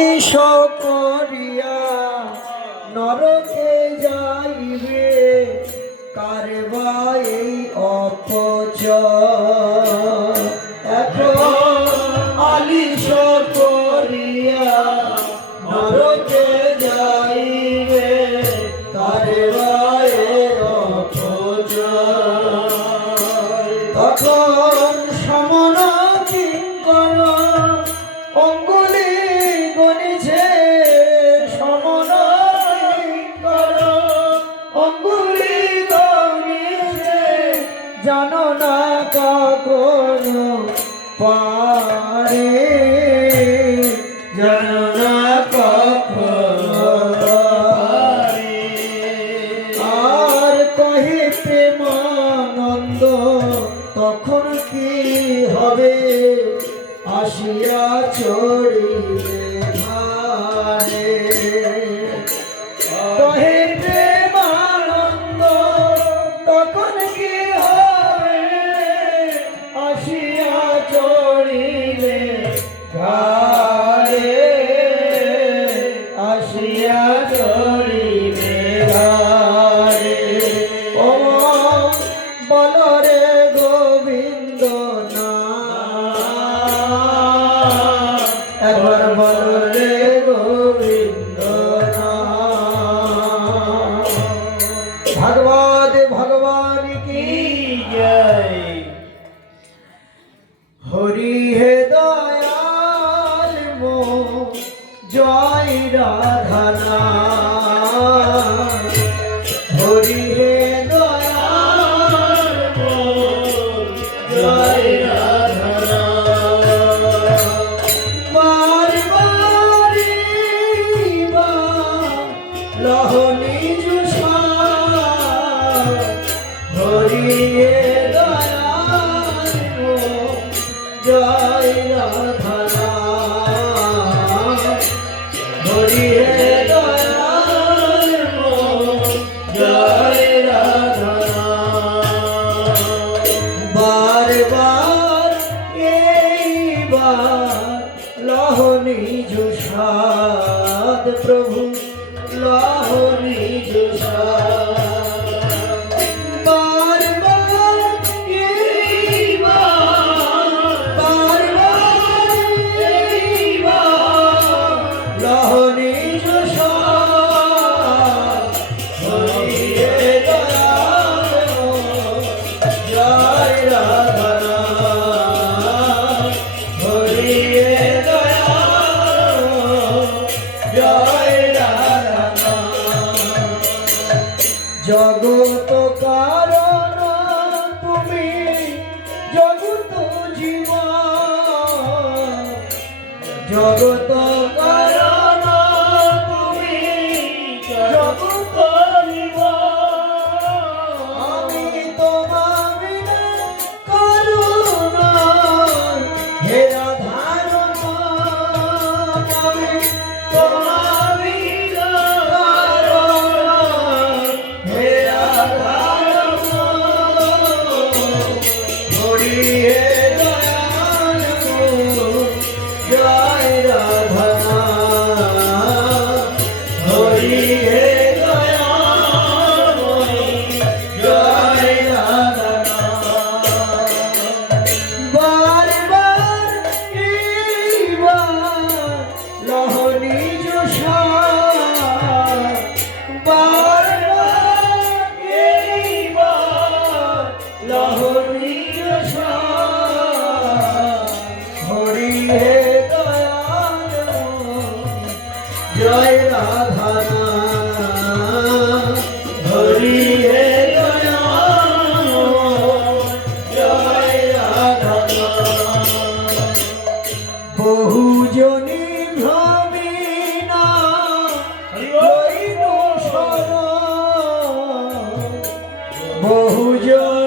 আলিশ করিয়া নরকে যাইবে কারবা এই অপচয়। এখন আলিশ করিয়া নরকে যাইবে কারবা এই অপচয়। তখন সমন কিঙ্কর অঙ্গুলি গণিছে, সমন কিঙ্কর অঙ্গুলি গণিছে, জানো না কখনো পারে, জানো না কখনো পারে। আর কহে প্রেমানন্দ তখন কি হবে, আসিয়া চড়িবে ঘাড়ে। কহে প্রেমানন্দ তখন কি হবে, আসিয়া চড়িলে ঘাড়ে, আসিয়া চড়িলে ঘাড়ে। ও বলো রে গোবিন্দ না, একবার বলো রে গোবিন্দ না। ভগবত ভগবান কি জয়। হরি হে দয়াল মো জয় রাধা, হরি হে দয়াল মো জয় রাধা। বার বারি লহ নিজ হরি হে দয়াল মো জয় রাধা, হরি হে দয়াল মো জয় রাধা। বার বার এইবার লহ নিজ সাদ, প্রভু লহ নিজ সাদ। বার বার এইবার, বার বার এইবার লহ নিজ সাদ, হরি হে দয়াল মো জয় রাধা, হরি হে দয়াল মো জয় রাধা। জগত কারণ তুমি জগত জীবন, জগত কারণ তুমি জগত জীবন। আমি তোমার বিনা করুণা হে রাধার মন, আমি তোমার বিনা করুণা হে রাধার মন। হরি হে দয়াল মো জয় রাধা, হরি হে দয়াল মো জয় রাধা। বার বার এইবার লহ নিজ সাদ, বার বার এইবার লহ নিজ সাদ, হরি হে দয়াল মো জয় রাধা, হরি হে দয়াল মো জয় রাধা। বহু জনি ভ্রমিনা লইল শরণ, বহু জন